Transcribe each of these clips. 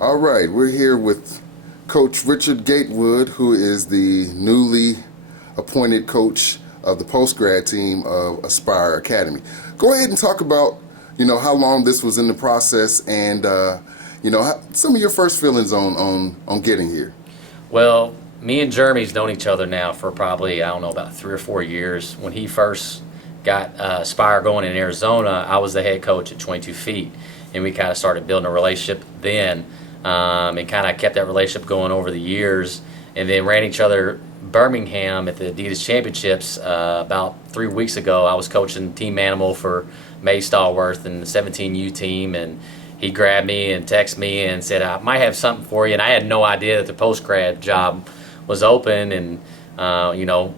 All right, we're here with Coach Richard Gatewood, who is the newly appointed coach of the post-grad team of Aspire Academy. Go ahead and talk about, how long this was in the process and, some of your first feelings on getting here. Well, me and Jeremy's known each other now for probably, I don't know, about 3 or 4 years. When he first got Aspire going in Arizona, I was the head coach at 22 Feet, and we kind of started building a relationship then. And kind of kept that relationship going over the years, and then ran each other Birmingham at the Adidas Championships about 3 weeks ago. I was coaching Team Animal for May Stallworth and the 17U team, and he grabbed me and texted me and said, I might have something for you. And I had no idea that the post-grad job was open, and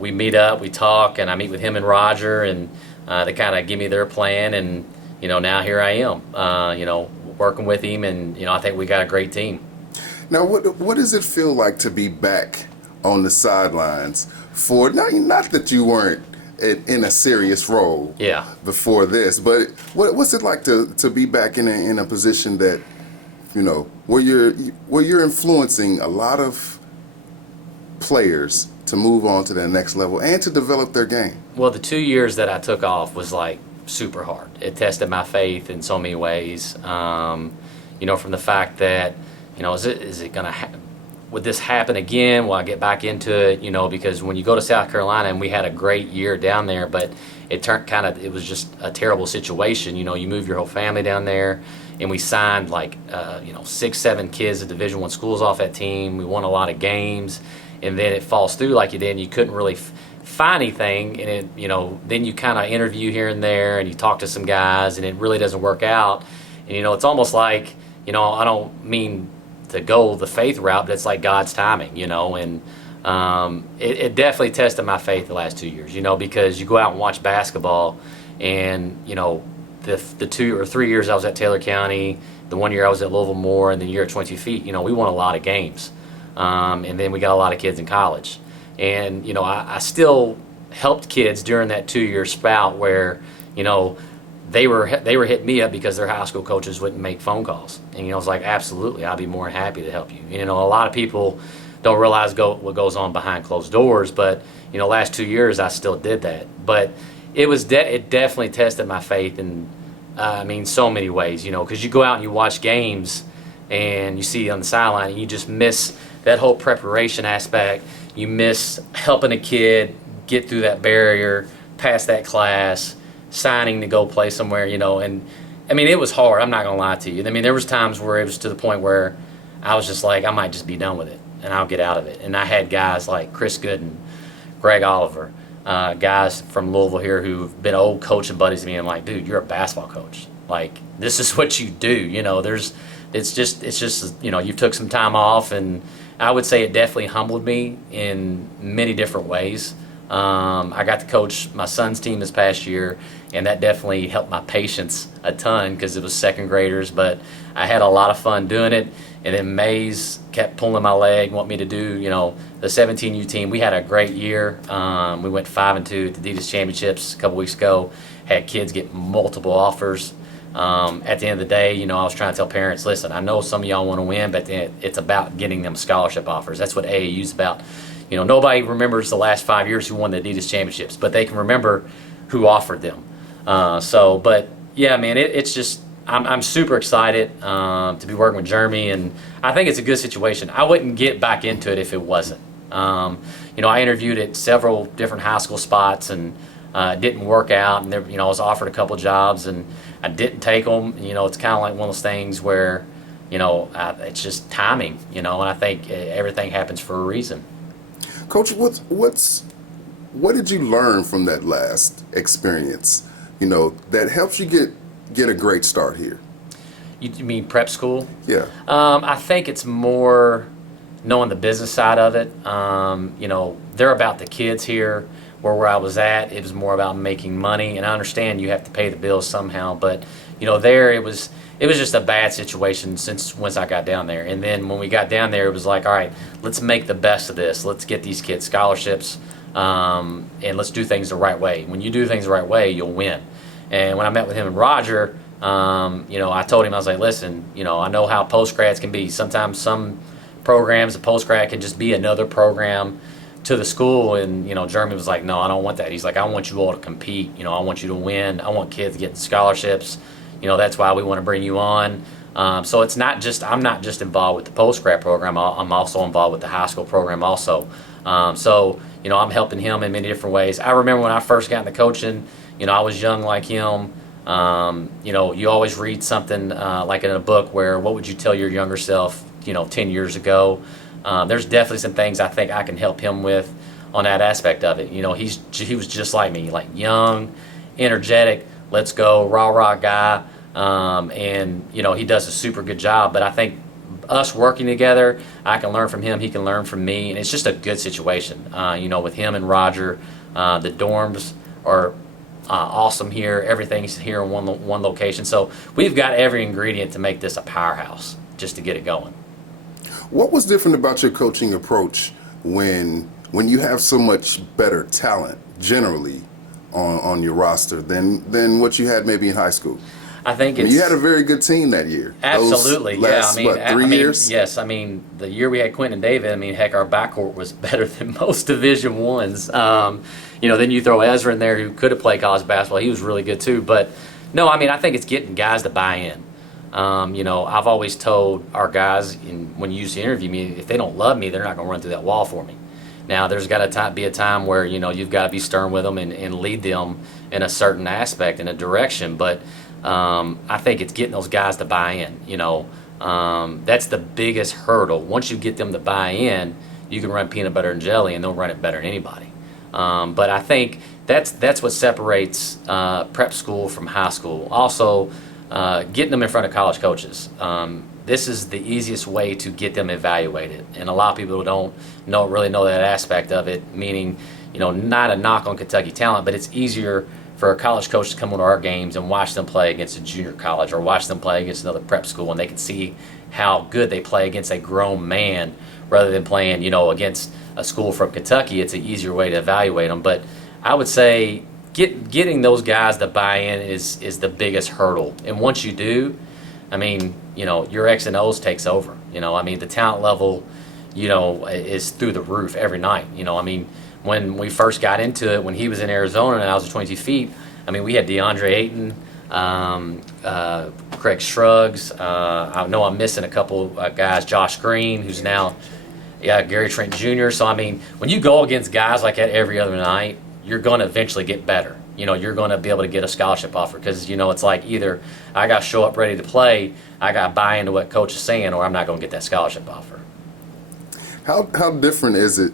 we meet up, we talk, and I meet with him and Roger, and they kind of give me their plan, and now here I am, working with him, and I think we got a great team. Now, what does it feel like to be back on the sidelines for not that you weren't in a serious role before this, but what's it like to be back in a position that where you're influencing a lot of players to move on to that next level and to develop their game? Well, the 2 years that I took off was like super hard. It tested my faith in so many ways. From the fact that, is it going to would this happen again? Will I get back into it? Because when you go to South Carolina, and we had a great year down there, but it was just a terrible situation. You move your whole family down there, and we signed 6, 7 kids at Division I schools off that team. We won a lot of games, and then it falls through like you did, and you couldn't really find anything, and it, then you kind of interview here and there, and you talk to some guys, and it really doesn't work out. And it's almost like, I don't mean to go the faith route, but it's like God's timing, and it definitely tested my faith the last 2 years, because you go out and watch basketball, and the 2 or 3 years I was at Taylor County, the 1 year I was at Louisville Moore, and the year at 22 Feet, we won a lot of games, and then we got a lot of kids in college. And I still helped kids during that 2-year spout where they were hitting me up because their high school coaches wouldn't make phone calls, and I was like, absolutely, I'd be more than happy to help you. A lot of people don't realize what goes on behind closed doors, but last 2 years I still did that. But it definitely tested my faith in so many ways, because you go out and you watch games and you see on the sideline and you just miss that whole preparation aspect. You miss helping a kid get through that barrier, pass that class, signing to go play somewhere, and it was hard. I'm not going to lie to you. There was times where it was to the point where I was just like, I might just be done with it and I'll get out of it. And I had guys like Chris Gooden, Greg Oliver, guys from Louisville here who've been old coaching buddies to me. I'm like, dude, you're a basketball coach. Like, this is what you do. It's just you took some time off, and I would say it definitely humbled me in many different ways. I got to coach my son's team this past year, and that definitely helped my patience a ton because it was second graders, but I had a lot of fun doing it. And then Mays kept pulling my leg, want me to do, the 17U team. We had a great year. We went 5-2 at the Adidas Championships a couple weeks ago, had kids get multiple offers. At the end of the day, I was trying to tell parents, listen, I know some of y'all want to win, but it's about getting them scholarship offers. That's what AAU's about. Nobody remembers the last 5 years who won the Adidas Championships, but they can remember who offered them. But yeah, man, it's just, I'm super excited to be working with Jeremy, and I think it's a good situation. I wouldn't get back into it if it wasn't. I interviewed at several different high school spots, and it didn't work out, and I was offered a couple jobs, and I didn't take them. It's kind of like one of those things where, it's just timing, and I think everything happens for a reason. Coach, what did you learn from that last experience, that helps you get a great start here? You mean prep school? Yeah. I think it's more knowing the business side of it. They're about the kids here. Where I was at, it was more about making money, and I understand you have to pay the bills somehow, but there it was just a bad situation once I got down there. And then when we got down there, it was like, all right, let's make the best of this. Let's get these kids scholarships, and let's do things the right way. When you do things the right way, you'll win. And when I met with him and Roger, I told him, I was like, listen, I know how post-grads can be. Sometimes some programs, a post-grad can just be another program to the school. And, Jeremy was like, no, I don't want that. He's like, I want you all to compete. I want you to win. I want kids getting scholarships. That's why we want to bring you on. So it's not just, I'm not just involved with the post-grad program. I'm also involved with the high school program also. I'm helping him in many different ways. I remember when I first got into coaching, I was young like him. You always read something like in a book where, what would you tell your younger self, 10 years ago? There's definitely some things I think I can help him with on that aspect of it. He was just like me, like young, energetic, let's go, rah-rah guy. He does a super good job. But I think us working together, I can learn from him, he can learn from me, and it's just a good situation. With him and Roger, the dorms are awesome here. Everything's here in one location. So we've got every ingredient to make this a powerhouse, just to get it going. What was different about your coaching approach when you have so much better talent generally on your roster than what you had maybe in high school? I think you had a very good team that year. Absolutely, last, yeah. 3 years? Yes, the year we had Quentin and David, heck, our backcourt was better than most Division Ones. Then you throw Ezra in there, who could have played college basketball. He was really good too. But no, I think it's getting guys to buy in. I've always told our guys, when you used to interview me, if they don't love me, they're not going to run through that wall for me. Now, there's got to be a time where you've got to be stern with them and lead them in a certain aspect, in a direction. But I think it's getting those guys to buy in. That's the biggest hurdle. Once you get them to buy in, you can run peanut butter and jelly, and they'll run it better than anybody. But I think that's what separates prep school from high school. Also, getting them in front of college coaches. This is the easiest way to get them evaluated, and a lot of people don't really know that aspect of it. Meaning, not a knock on Kentucky talent, but it's easier for a college coach to come to our games and watch them play against a junior college or watch them play against another prep school, and they can see how good they play against a grown man rather than playing, against a school from Kentucky. It's an easier way to evaluate them. But I would say getting those guys to buy in is the biggest hurdle. And once you do, your X and O's takes over. The talent level, is through the roof every night. When we first got into it, when he was in Arizona and I was at 22 feet, we had DeAndre Ayton, Craig Shrugs. I know I'm missing a couple guys, Josh Green, who's now Gary Trent Jr. So, when you go against guys like that every other night, you're going to eventually get better. You're going to be able to get a scholarship offer because, it's like either I got to show up ready to play, I got to buy into what coach is saying, or I'm not going to get that scholarship offer. How different is it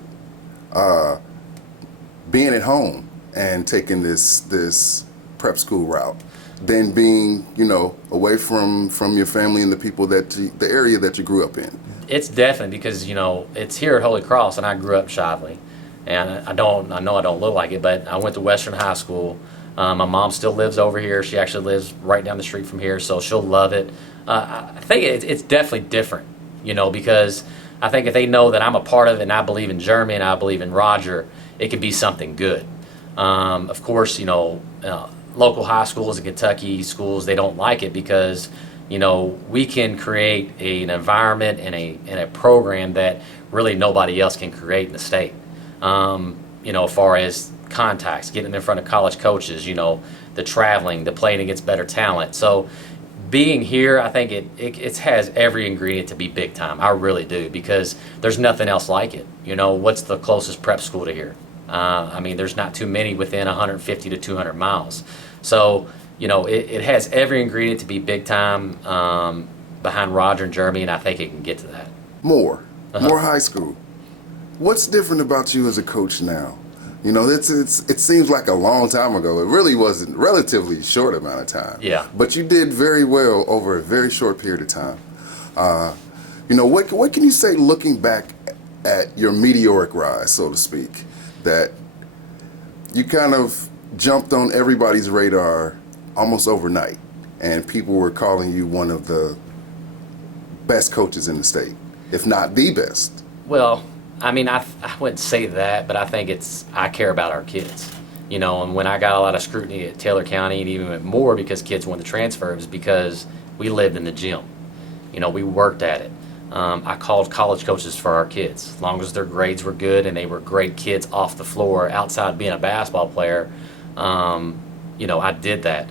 being at home and taking this prep school route than being, away from your family and the people the area that you grew up in? It's definitely because, it's here at Holy Cross, and I grew up Shively. And I know I don't look like it, but I went to Western High School. My mom still lives over here. She actually lives right down the street from here, so she'll love it. I think it's definitely different, because I think if they know that I'm a part of it and I believe in Jeremy and I believe in Roger, it can be something good. Of course, local high schools and Kentucky schools, they don't like it because, we can create an environment and a program that really nobody else can create in the state. As far as contacts, getting them in front of college coaches, the traveling, the playing against better talent. So being here, I think it has every ingredient to be big time. I really do, because there's nothing else like it. What's the closest prep school to here? There's not too many within 150 to 200 miles. So, it has every ingredient to be big time behind Roger and Jeremy, and I think it can get to that. More high school. What's different about you as a coach now? It seems like a long time ago. It really wasn't, relatively short amount of time. Yeah. But you did very well over a very short period of time. What can you say looking back at your meteoric rise, so to speak, that you kind of jumped on everybody's radar almost overnight, and people were calling you one of the best coaches in the state, if not the best? Well, I wouldn't say that, but I think I care about our kids. And when I got a lot of scrutiny at Taylor County and even more because kids wanted to transfer, it was because we lived in the gym. We worked at it. I called college coaches for our kids. As long as their grades were good and they were great kids off the floor, outside being a basketball player, I did that.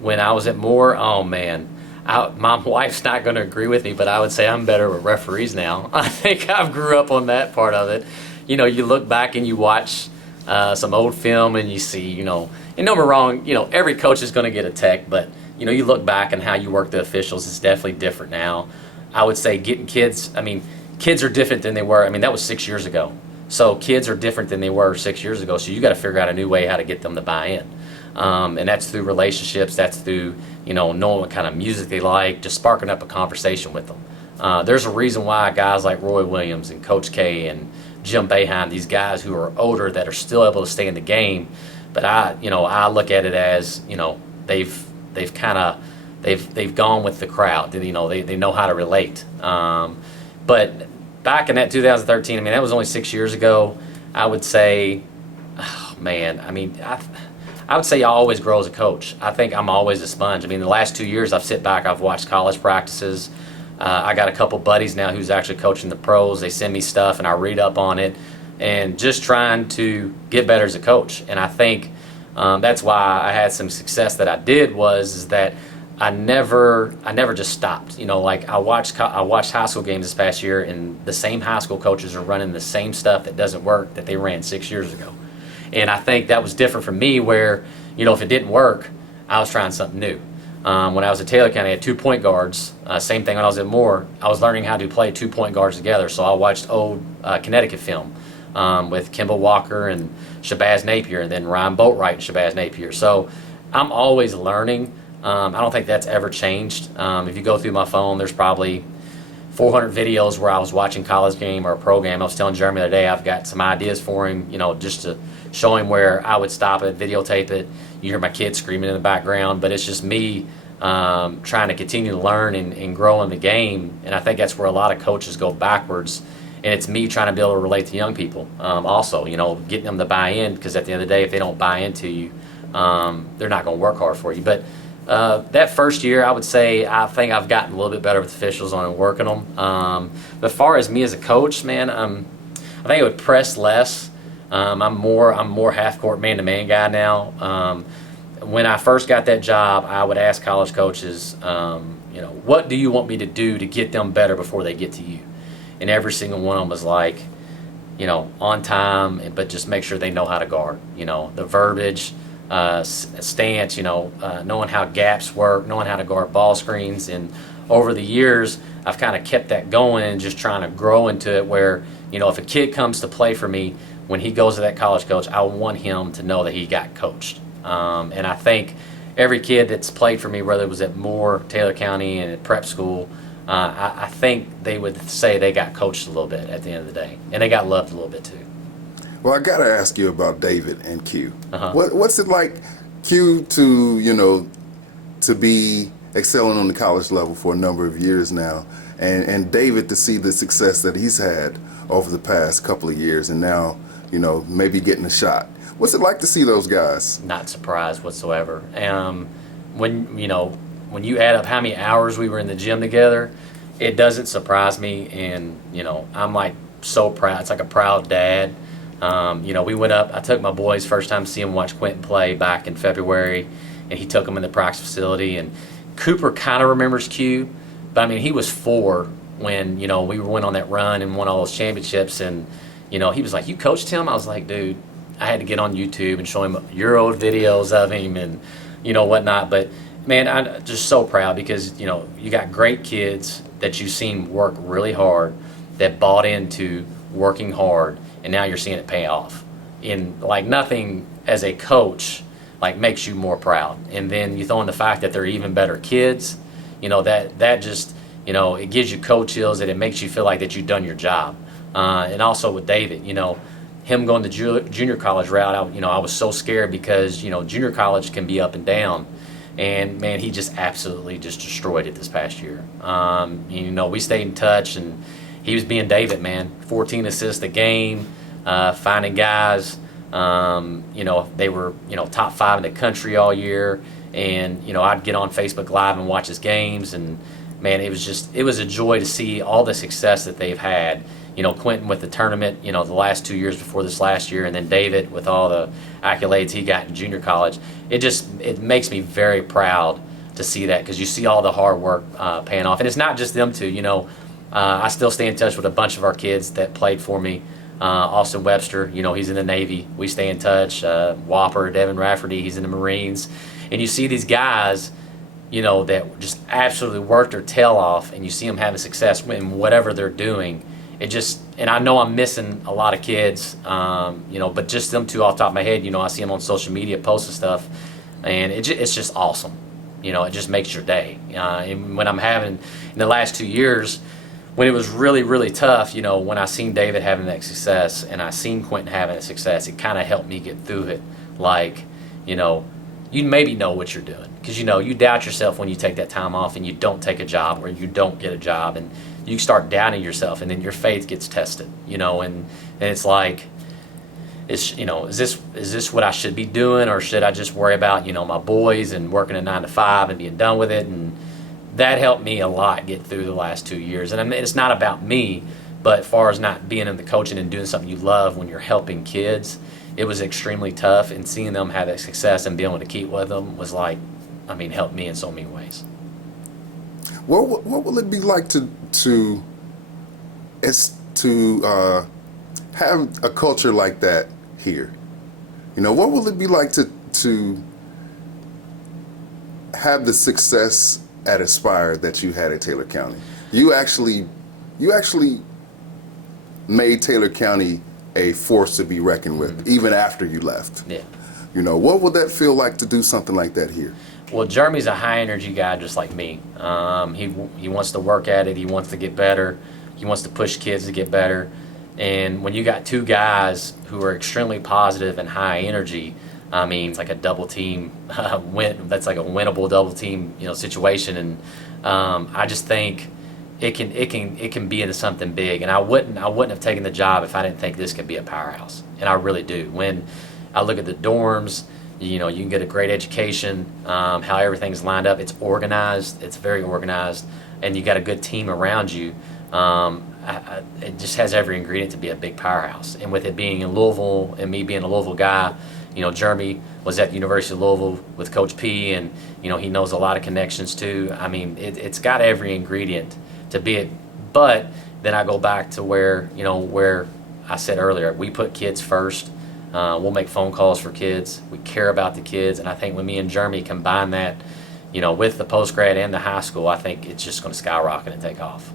When I was at Moore, oh man, my wife's not going to agree with me, but I would say I'm better with referees now. I think I've grew up on that part of it. You look back and you watch some old film and you see, and don't get me wrong, every coach is going to get a tech, but you look back and how you work the officials is definitely different now. I would say getting kids are different than they were. That was 6 years ago. So kids are different than they were 6 years ago. So you got to figure out a new way how to get them to buy in. And that's through relationships. That's through, knowing what kind of music they like, just sparking up a conversation with them. There's a reason why guys like Roy Williams and Coach K and Jim Boeheim, these guys who are older that are still able to stay in the game. But I look at it as, they've gone with the crowd. They know how to relate. But back in that 2013, that was only 6 years ago. I would say, oh man, I would say I always grow as a coach. I think I'm always a sponge. The last 2 years I've sit back, I've watched college practices. I got a couple buddies now who's actually coaching the pros. They send me stuff and I read up on it, and just trying to get better as a coach. And I think that's why I had some success that I did was that I never just stopped. I watched high school games this past year, and the same high school coaches are running the same stuff that doesn't work that they ran 6 years ago. And I think that was different for me where, if it didn't work, I was trying something new. When I was at Taylor County, I had 2 point guards. Same thing when I was at Moore. I was learning how to play 2 point guards together. So I watched old Connecticut film with Kimball Walker and Shabazz Napier, and then Ryan Boatwright and Shabazz Napier. So I'm always learning. I don't think that's ever changed. If you go through my phone, there's probably 400 videos where I was watching college game or a pro game. I was telling Jeremy the other day I've got some ideas for him, just to show him where I would stop it, videotape it. You hear my kids screaming in the background, but it's just me trying to continue to learn and grow in the game. And I think that's where a lot of coaches go backwards. And it's me trying to be able to relate to young people also, getting them to buy in, because at the end of the day, if they don't buy into you, they're not going to work hard for you. But that first year, I would say I think I've gotten a little bit better with officials on and working them. But as far as me as a coach, man, I think I would press less. I'm more half-court man-to-man guy now. When I first got that job, I would ask college coaches, what do you want me to do to get them better before they get to you? And every single one of them was like, on time, but just make sure they know how to guard. The verbiage, stance, knowing how gaps work, knowing how to guard ball screens. And over the years, I've kind of kept that going and just trying to grow into it where, if a kid comes to play for me, when he goes to that college coach, I want him to know that he got coached. And I think every kid that's played for me, whether it was at Moore, Taylor County, and at prep school, I think they would say they got coached a little bit at the end of the day. And they got loved a little bit too. Well, I got to ask you about David and Q. Uh-huh. What's it like, Q, to be excelling on the college level for a number of years now, and David to see the success that he's had over the past couple of years, and now, maybe getting a shot. What's it like to see those guys? Not surprised whatsoever. When you add up how many hours we were in the gym together, it doesn't surprise me, and I'm like so proud. It's like a proud dad. We went up. I took my boys first time to see him watch Quentin play back in February, and he took them in the practice facility. And Cooper kind of remembers Q, but he was 4 when we went on that run and won all those championships. And he was like, "You coached him?" I was like, "Dude, I had to get on YouTube and show him your old videos of him and whatnot." But man, I'm just so proud because you got great kids that you've seen work really hard, that bought into working hard. And now you're seeing it pay off. In like nothing as a coach makes you more proud. And then you throw in the fact that they're even better kids, that just it gives you coach chills, and it makes you feel like that you've done your job. And also with David, him going the junior college route, I was so scared because junior college can be up and down. And man, he just absolutely just destroyed it this past year. We stayed in touch, and he was being David, man. 14 assists a game, finding guys, They were, top 5 in the country all year. And, I'd get on Facebook Live and watch his games. And, man, it was a joy to see all the success that they've had. Quentin with the tournament, the last 2 years before this last year, and then David with all the accolades he got in junior college. It makes me very proud to see that, because you see all the hard work paying off. And it's not just them two. I still stay in touch with a bunch of our kids that played for me. Austin Webster, he's in the Navy. We stay in touch. Whopper, Devin Rafferty, he's in the Marines. And you see these guys, that just absolutely work their tail off, and you see them having success in whatever they're doing. And I know I'm missing a lot of kids, but just them two off the top of my head, I see them on social media posting stuff, and it's just awesome. It just makes your day. And when I'm having, in the last 2 years, when it was really, really tough, when I seen David having that success and I seen Quentin having a success, it kind of helped me get through it. Like, you maybe know what you're doing, because you doubt yourself when you take that time off and you don't take a job, or you don't get a job, and you start doubting yourself, and then your faith gets tested, and it's like, is this what I should be doing, or should I just worry about my boys and working a 9 to 5 and being done with it? And that helped me a lot get through the last 2 years. And I mean, it's not about me, but as far as not being in the coaching and doing something you love when you're helping kids, it was extremely tough. And seeing them have that success and being able to keep with them was helped me in so many ways. What will it be like to have a culture like that here? What will it be like to have the success at Aspire that you had at Taylor County? You actually made Taylor County a force to be reckoned with, even after you left. Yeah. What would that feel like to do something like that here? Well, Jeremy's a high energy guy just like me. He wants to work at it. He wants to get better. He wants to push kids to get better. And when you got two guys who are extremely positive and high energy, it's like a double team win. That's like a winnable double team, situation. And I just think it can be into something big. And I wouldn't have taken the job if I didn't think this could be a powerhouse. And I really do. When I look at the dorms, you can get a great education. How everything's lined up, it's organized. It's very organized, and you got a good team around you. It just has every ingredient to be a big powerhouse. And with it being in Louisville and me being a Louisville guy, Jeremy was at the University of Louisville with Coach P, and he knows a lot of connections too. It's got every ingredient to be it. But then I go back to where I said earlier, we put kids first. We'll make phone calls for kids. We care about the kids, and I think when me and Jeremy combine that, with the post grad and the high school, I think it's just going to skyrocket and take off.